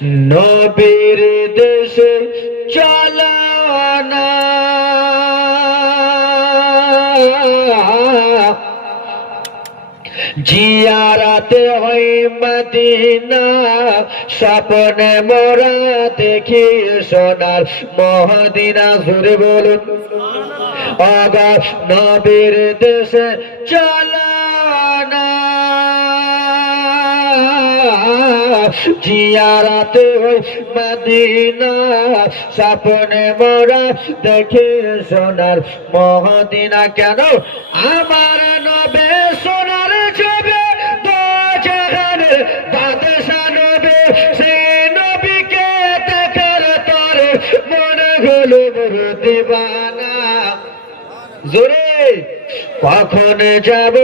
নবীর দেশে চলো না জিয়ারাতে হয় মদিনা স্বপ্নে মোরা দেখি সোনার মদিনা জুড়ে বলুন আগা নবীর দেশে চলো না জিয়ারাতে হয় মদিনা স্বপ্নে মোরা দেখি সোনার মদিনা কেন আমার নবে সোনার ছবি দো জাহানের বাদশা নবী সেই নবীকে দেখার তরে মনে হলো দিবানা জোরে কখন যাব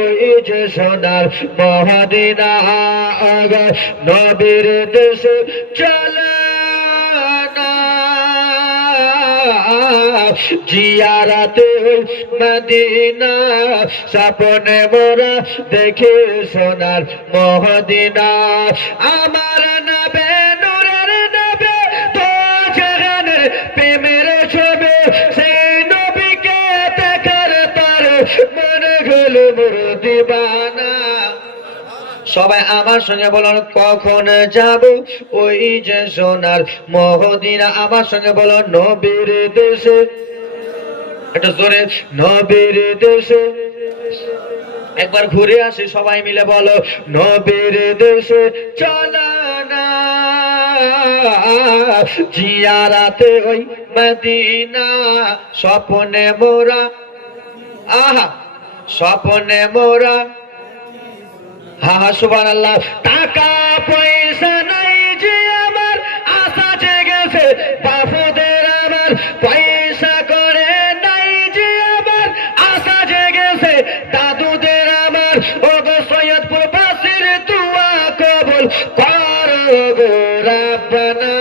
ওই যে সোনার মদিনা আগা নবীর দেশে চলো না জিয়ারাতে মদিনা স্বপ্নে মোরা দেখে সোনার মদিনা আমার নবে নূরের নবে তো জাহানের প্রেমের ছবি সেই নবীকে দেখার তার মনে হলো দিবানা সবাই আমার সঙ্গে বলুন কখন যাব ওই যে সোনার মদিনা আমার সঙ্গে বলুন নবীর দেশে একটু জোরে নবীর দেশে একবার ঘুরে আসি সবাই মিলে বলো নবীর দেশে চলো না জিয়ারাতে ওই মদিনা স্বপ্নে মোরা আহা স্বপ্নে মোরা হা হা সুবহানাল্লাহ টাকা পয়সা নাই যে আমার আশা জেগেছে বাপুদের আমার পয়সা করে নাই যে আমার আশা জেগেছে দাদুদের আমার ও গো সৈয়দপুর বাসীর দুয়া কবুল করো গো রাব্বানা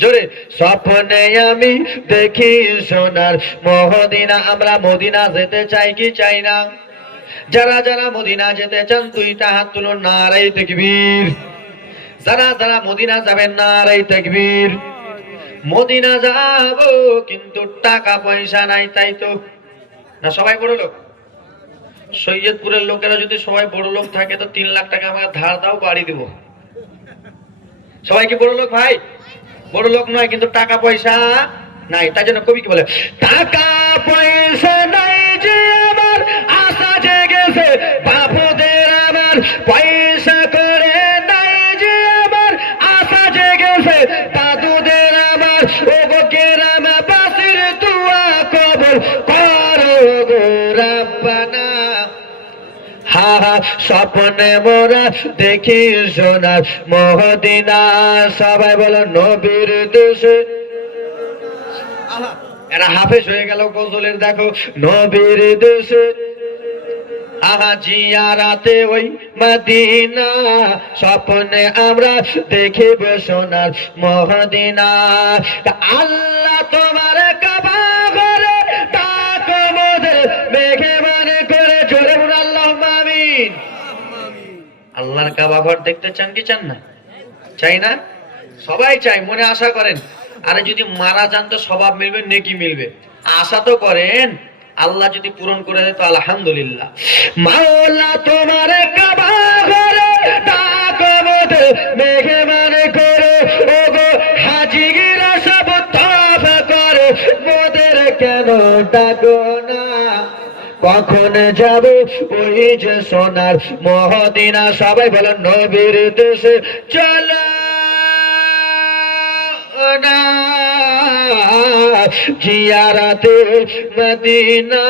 জোরে স্বপ্নে আমি দেখি সোনার মদিনা আমরা মদিনা যেতে চাই কি চাই না যারা যারা মদিনা যেতে চান দুইটা হাত তুলুন নারে তাকবীর যারা যারা মদিনা যাবেন নারে তাকবীর মদিনা যাব কিন্তু টাকা পয়সা নাই তাই তো না সবাই বড় লোক সৈয়দপুরের লোকেরা যদি সবাই বড় লোক থাকে তো 3 লাখ টাকা আমাকে ধার দাও বাড়ি দেব সবাই কি বড় লোক ভাই বড় লোক নয় কিন্তু টাকা পয়সা নাই তাই জন্য কবি কি বলে টাকা পয়সা নাই যে আমার আশা জেগেছে বাপুদের আমার পয়সা করে নাই যে আমার আশা জেগেছে দাদুদের আমার ও গো কেরাম বাসীর দুয়া কবুল করো গো রাব্বানা হা হা স্বপ্নে মোরা দেখি সোনার মদিনা সবাই বলো নবীর দেশে এরা হাফেজ হয়ে গেল গজলের দেখো নবীর দেশে আহা জিয়ারাতে ওই মদিনা স্বপ্নে আমরা দেখিব সোনার মদিনা আল্লাহ তোমার কাবা ঘরে ডাকো মোদের মেঘে মানে করে জোরে বলুন আল্লাহুম্মা আমিন আল্লাহর কাবা ঘর দেখতে চান কি চান না চাই না সবাই চাই মনে আশা করেন আরে যদি মারা যান তো স্বভাব মিলবে নেকি মিলবে আশা তো করেন আল্লাহ যদি পূরণ করে দেয় তো আলহামদুলিল্লাহ মাওলা তোমার কাবা ঘরে ডাকো মোদের মেঘে মানে করে ওগো হাজিরা সব তওয়াফ করে মোদের কেন ডাকো না কখন যাব ওই যে সোনার মদিনা সবাই বলেন নবীর দেশে চলো না জিয়ারাতে মদিনা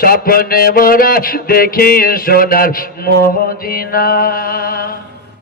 স্বপ্নে মোরা দেখি সোনার মদিনা